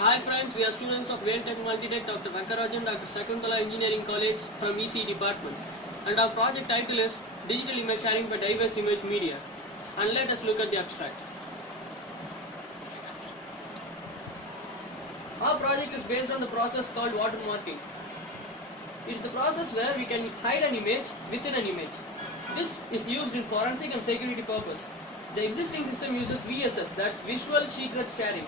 Hi friends, we are students of Wayne Tech Multitech, Dr. Rankarajan, Dr. Sakuntala Engineering College from EC department. And our project title is Digital Image Sharing for Diverse Image Media. And let us look at the abstract. Our project is based on the process called watermarking. It is the process where we can hide an image within an image. This is used in forensic and security purpose. The existing system uses VSS, that's Visual Secret Sharing.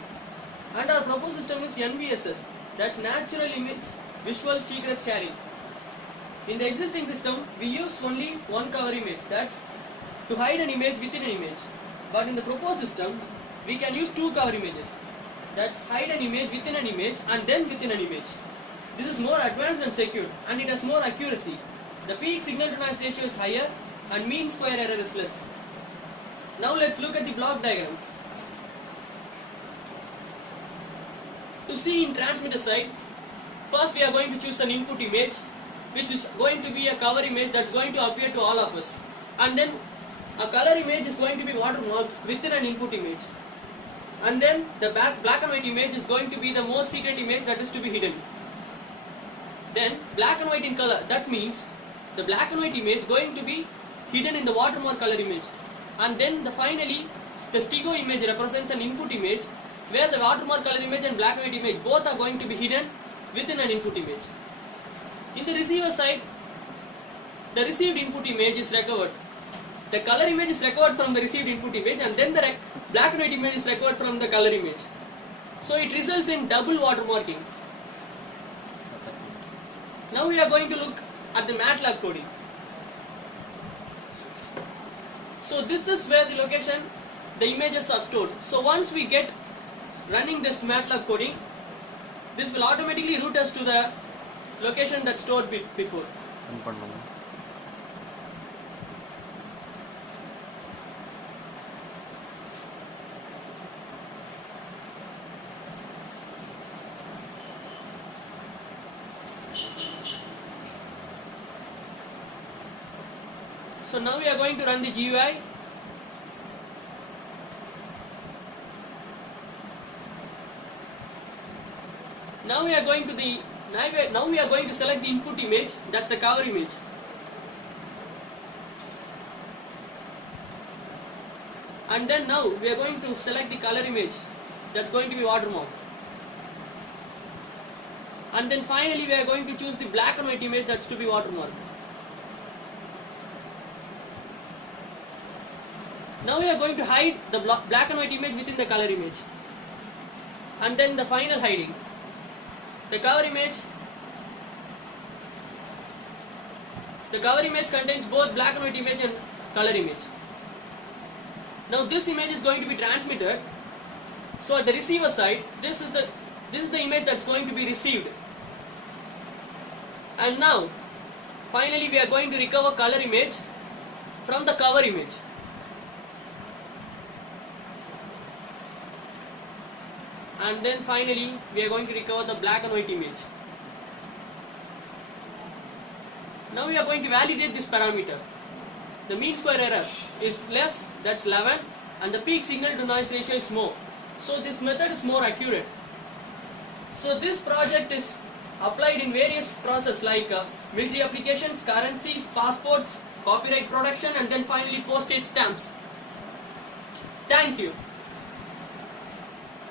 And our proposed system is NVSS, that's Natural Image Visual Secret Sharing. In the existing system, we use only one cover image, that's to hide an image within an image. But in the proposed system, we can use two cover images, that's hide an image within an image and then within an image. This is more advanced and secure, and it has more accuracy. The peak signal to noise ratio is higher and mean square error is less. Now let's look at the block diagram. To see in transmitter side, first we are going to choose an input image, which is going to be a cover image that's going to appear to all of us. And then a color image is going to be watermarked within an input image. And then the black and white image is going to be the most secret image that is to be hidden. Then black and white in color, that means the black and white image going to be hidden in the watermark color image. And then finally the stego image represents an input image where the watermark color image and black and white image both are going to be hidden within an input image. In the receiver side, the received input image is recovered. The color image is recovered from the received input image, and then the black and white image is recovered from the color image. So it results in double watermarking. Now we are going to look at the MATLAB coding. So this is where the location the images are stored. So once we get running this MATLAB coding, this will automatically route us to the location that's stored before. So now we are going to run the GUI. Now we are going to select the input image, that's the cover image. And then now we are going to select the color image, that's going to be watermark. And then finally we are going to choose the black and white image that's to be watermarked. Now we are going to hide the black and white image within the color image. And then the final hiding. The cover image contains both black and white image and color image. Now this image is going to be transmitted. So at the receiver side, this is the image that's going to be received. And now finally we are going to recover color image from the cover image. And then finally we are going to recover the black and white image. Now we are going to validate this parameter. The mean square error is less, that's 11, and the peak signal to noise ratio is more. So this method is more accurate. So this project is applied in various processes like military applications, currencies, passports, copyright protection, and then finally postage stamps. Thank you.